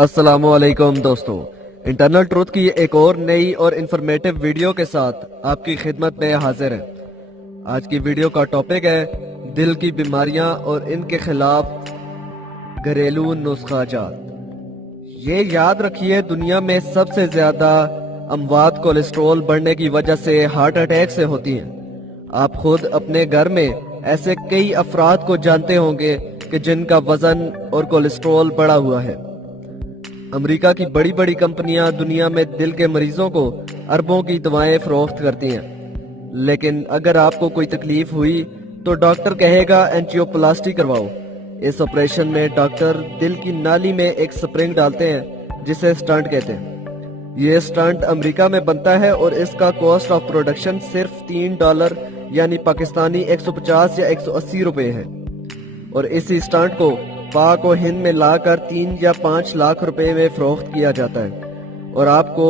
अस्सलाम वालेकुम दोस्तों, इंटरनल ट्रुथ की एक और नई और इंफॉर्मेटिव वीडियो के साथ आपकी खिदमत में हाजिर है। आज की वीडियो का टॉपिक है दिल की बीमारियां और इनके खिलाफ घरेलू नुस्खाजात। ये याद रखिए, दुनिया में सबसे ज्यादा अमवात कोलेस्ट्रॉल बढ़ने की वजह से हार्ट अटैक से होती हैं। आप खुद अपने घर में ऐसे कई अफराद को जानते होंगे कि जिनका वजन और कोलेस्ट्रॉल बढ़ा हुआ है। अमेरिका की बड़ी बड़ी कंपनियां दुनिया में दिल के मरीजों को अरबों की दवाएं फरोख्त करती हैं, लेकिन अगर आपको कोई तकलीफ हुई तो डॉक्टर कहेगा एंजियोप्लास्टी करवाओ। इस ऑपरेशन में डॉक्टर दिल की नाली में एक स्प्रिंग डालते हैं जिसे स्टंट कहते हैं। ये स्टंट अमेरिका में बनता है और इसका कॉस्ट ऑफ प्रोडक्शन सिर्फ $3 यानी पाकिस्तानी 150 या 180 रुपए है, और इसी स्टंट को पाक और हिंद में लाकर 3 या 5 लाख रुपए में फरोख्त किया जाता है और आपको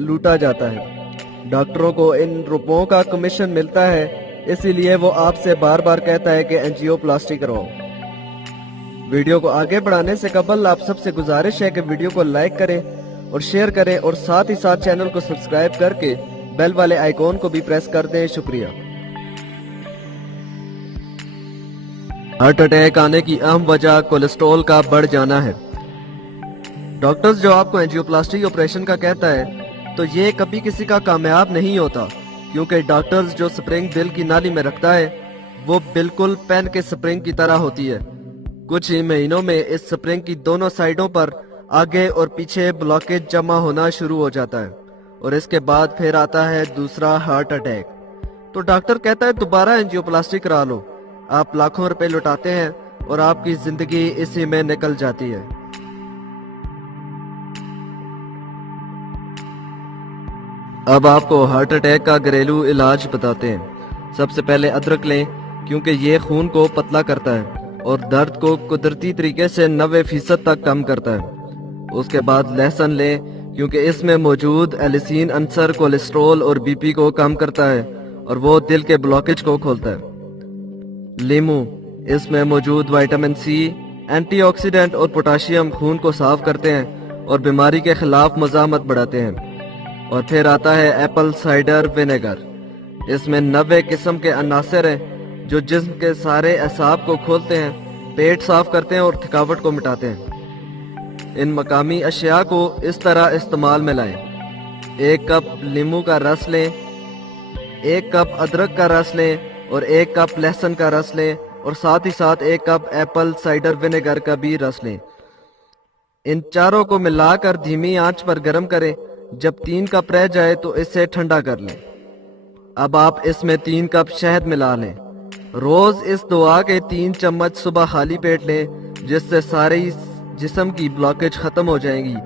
लूटा जाता है। डॉक्टरों को इन रुपयों का कमीशन मिलता है, इसीलिए वो आपसे बार बार कहता है कि एंजियोप्लास्टी करवाओ। वीडियो को आगे बढ़ाने से कबल आप सबसे गुजारिश है कि वीडियो को लाइक करें और शेयर करें, और साथ ही साथ चैनल को सब्सक्राइब करके बेल वाले आइकॉन को भी प्रेस कर दें। शुक्रिया। हार्ट अटैक आने की अहम वजह कोलेस्ट्रॉल का बढ़ जाना है। डॉक्टर्स जो आपको एंजियोप्लास्टी ऑपरेशन का कहता है तो ये कभी किसी का कामयाब नहीं होता, क्योंकि डॉक्टर्स जो स्प्रिंग दिल की नाली में रखता है वो बिल्कुल पेन के स्प्रिंग की तरह होती है। कुछ ही महीनों में इस स्प्रिंग की दोनों साइडों पर आगे और पीछे ब्लॉकेज जमा होना शुरू हो जाता है, और इसके बाद फिर आता है दूसरा हार्ट अटैक। तो डॉक्टर कहता है दोबारा एंजियोप्लास्टी करा लो। आप लाखों रुपए लुटाते हैं और आपकी जिंदगी इसी में निकल जाती है। अब आपको हार्ट अटैक का घरेलू इलाज बताते हैं। सबसे पहले अदरक लें, क्योंकि ये खून को पतला करता है और दर्द को कुदरती तरीके से 90% तक कम करता है। उसके बाद लहसुन लें, क्योंकि इसमें मौजूद एलिसीन अंसर कोलेस्ट्रॉल और बीपी को कम करता है और वो दिल के ब्लॉकेज को खोलता है। लीमू, इसमें मौजूद विटामिन सी, एंटीऑक्सीडेंट और पोटाशियम खून को साफ करते हैं और बीमारी के खिलाफ मज़ामत बढ़ाते हैं। और फिर आता है एप्पल साइडर विनेगर। इसमें 90 किस्म के अनासर हैं जो जिस्म के सारे असाब को खोलते हैं, पेट साफ करते हैं और थकावट को मिटाते हैं। इन मकामी अशिया को इस तरह इस्तेमाल में लाएं। 1 कप लीमू का रस लें, 1 कप अदरक का रस लें और 1 कप लहसुन का रस लें, और साथ ही साथ 1 कप एप्पल साइडर विनेगर का भी रस लें। इन चारों को मिलाकर धीमी आंच पर गर्म करें। जब 3 कप रह जाए तो इसे ठंडा कर लें। अब आप इसमें 3 कप शहद मिला लें। रोज इस दवा के 3 चम्मच सुबह खाली पेट लें, जिससे सारी जिस्म की ब्लॉकेज खत्म हो जाएगी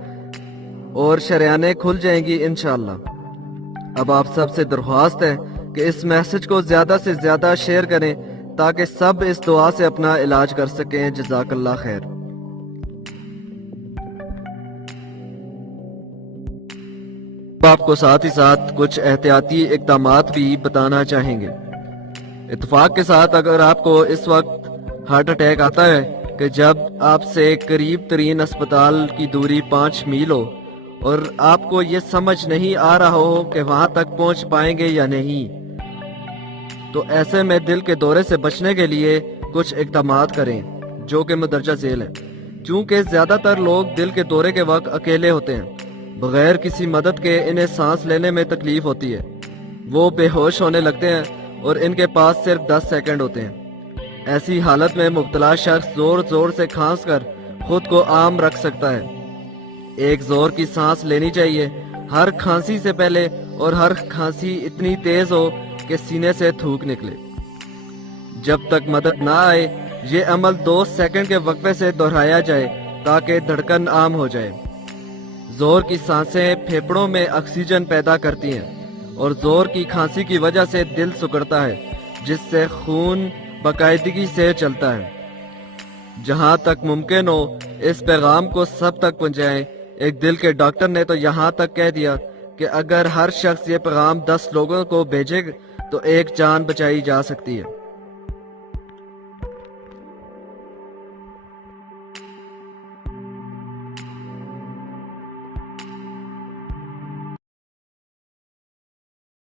और शरियानें खुल जाएंगी इंशाअल्लाह। अब आप सबसे दरख्वास्त है कि इस मैसेज को ज्यादा से ज्यादा शेयर करें ताकि सब इस दुआ से अपना इलाज कर सकें। जज़ाकल्लाह खैर। आपको साथ ही साथ कुछ एहतियाती इक़दामात भी बताना चाहेंगे। इत्तेफाक के साथ अगर आपको इस वक्त हार्ट अटैक आता है कि जब आपसे करीब तरीन अस्पताल की दूरी 5 मील हो और आपको ये समझ नहीं आ रहा हो कि वहां तक पहुंच पाएंगे या नहीं, तो ऐसे में दिल के दौरे से बचने के लिए कुछ इक़दामात करें जो कि मुदर्जा झेल है। क्योंकि ज्यादातर लोग दिल के दौरे के वक्त अकेले होते हैं, बगैर किसी मदद के इन्हें सांस लेने में तकलीफ होती है। वो बेहोश होने लगते हैं और इनके पास सिर्फ 10 सेकंड होते हैं। ऐसी हालत में मुब्तला शख्स जोर जोर से खांस कर खुद को आम रख सकता है। एक जोर की सांस लेनी चाहिए हर खांसी से पहले, और हर खांसी इतनी तेज हो कि सीने से थूक निकले। जब तक मदद ना आए ये अमल 2 सेकंड के वक्फे से दोहराया जाए ताकि धड़कन आम हो जाए। जोर की सांसें फेफड़ों में ऑक्सीजन पैदा करती हैं और जोर की खांसी की वजह से दिल सिकुड़ता है, जिससे खून बाकायदगी से चलता है। जहां तक मुमकिन हो इस पैगाम को सब तक पहुंचाएं। एक दिल के डॉक्टर ने तो यहाँ तक कह दिया कि अगर हर शख्स ये पैगाम 10 लोगों को भेजे तो 1 जान बचाई जा सकती है।